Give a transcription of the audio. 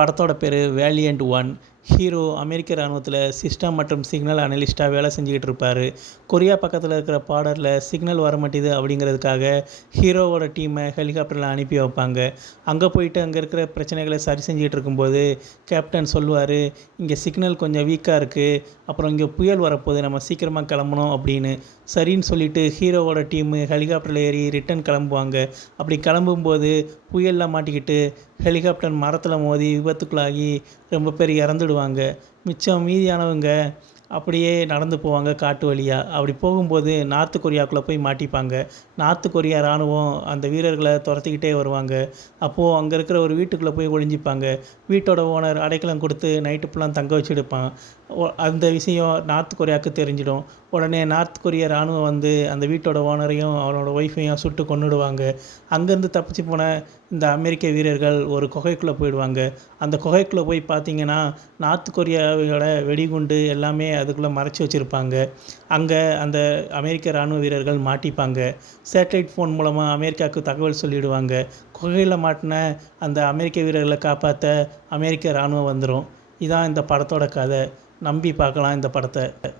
படத்தோட பேர் வேலியண்ட் one hero அமெரிக்க இராணுவத்தில் சிஸ்டம் மற்றும் சிக்னல் அனலிஸ்ட்டாக வேலை செஞ்சுக்கிட்டு இருப்பார். கொரியா பக்கத்தில் இருக்கிற பார்டரில் சிக்னல் வர மாட்டேது அப்படிங்கிறதுக்காக ஹீரோவோட டீமை ஹெலிகாப்டரில் அனுப்பி வைப்பாங்க. அங்கே போயிட்டு அங்கே இருக்கிற பிரச்சனைகளை சரி செஞ்சுக்கிட்டு இருக்கும்போது கேப்டன் சொல்லுவார் இங்கே சிக்னல் கொஞ்சம் வீக்காக இருக்குது அப்புறம் இங்கே புயல் வரப்போகுது. நம்ம சீக்கிரமாக கிளம்பணும் அப்படின்னு சரின்னு சொல்லிட்டு ஹீரோவோட டீமு ஹெலிகாப்டரில் ஏறி ரிட்டன் கிளம்புவாங்க. அப்படி கிளம்பும்போது புயலில் மாட்டிக்கிட்டு ஹெலிகாப்டர் மரத்தில் மோதி விபத்துக்குள்ளாகி ரொம்ப பேர் இறந்துடுவாங்க. மிச்சம் மீதியானவங்க அப்படியே நடந்து போவாங்க காட்டு வழியாக அப்படி போகும்போது நார்த்து கொரியாக்குள்ளே போய் மாட்டிப்பாங்க. நார்த்து கொரியா இராணுவம் அந்த வீரர்களை துரத்திக்கிட்டே வருவாங்க. அப்போது அங்கே இருக்கிற ஒரு வீட்டுக்குள்ளே போய் ஒளிஞ்சிப்பாங்க. வீட்டோட ஓனர் அடைக்கலம் கொடுத்து நைட்டு ஃபுல்லாக தங்க வச்சுடுப்பான் அந்த விஷயம் நார்த் கொரியாவுக்கு தெரிஞ்சிடும். உடனே நார்த் கொரியா இராணுவம் வந்து அந்த வீட்டோட ஓனரையும் அவனோட ஒய்ஃபையும் சுட்டு கொண்டுடுவாங்க அங்கேருந்து தப்பிச்சு போன இந்த அமெரிக்க வீரர்கள் ஒரு குகைக்குள்ளே போயிடுவாங்க. அந்த குகைக்குள்ளே போய் பார்த்தீங்கன்னா நார்த் கொரியாவோட வெடிகுண்டு எல்லாமே அதுக்குள்ளே மறைச்சி வச்சுருப்பாங்க. அங்கே அந்த அமெரிக்க இராணுவ வீரர்கள் மாட்டிப்பாங்க. சேட்டலைட் ஃபோன் மூலமாக அமெரிக்காவுக்கு தகவல் சொல்லிவிடுவாங்க குகையில் மாட்டின அந்த அமெரிக்க வீரர்களை காப்பாற்ற அமெரிக்க இராணுவம் வந்துடும் இதான் இந்த படத்தோட கதை. நம்பி பார்க்கலாம் இந்த படத்தை.